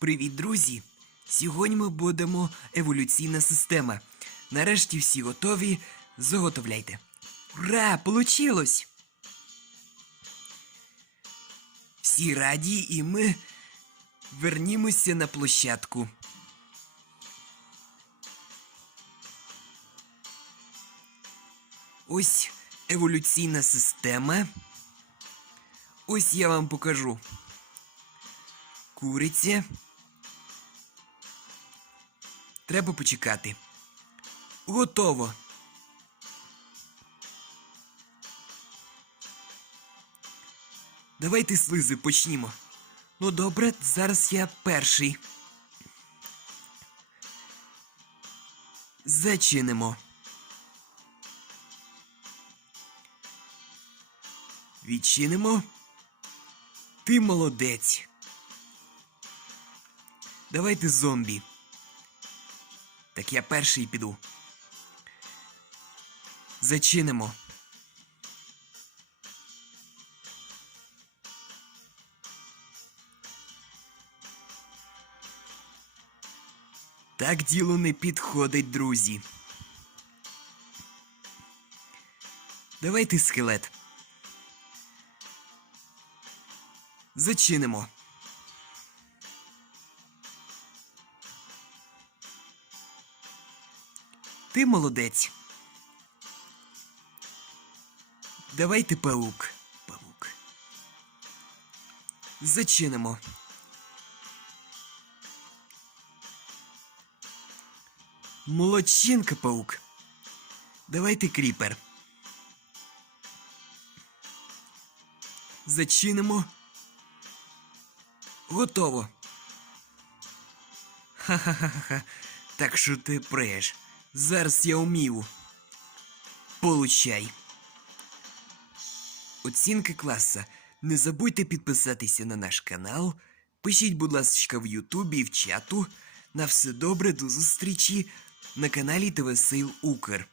Привіт, друзі! Сьогодні ми будемо еволюційна система. Нарешті всі готові. Заготовляйте. Ура! Получилось! Всі раді, і ми вернімося на площадку. Ось еволюційна система. Ось я вам покажу. Куриця. Треба почекати. Готово. Давайте слизи почнімо. Ну добре, зараз я перший. Зачинимо. Відчинимо. Ти молодець. Давайте зомбі. Так я перший піду. Зачинимо. Так діло не підходить, друзі. Давайте скелет. Зачинимо. Ти молодець. Давайте паук. Паук. Зачинимо. Молодчинка, паук. Давайте кріпер. Зачинимо. Готово. Ха-ха-ха-ха. Так що ти преш. Зараз я умів. Получай. Оцінки класа. Не забудьте підписатися на наш канал. Пишіть, будь ласка, в Ютубі і в чату. На все добре, до зустрічі на каналі ТВ Сил Укр.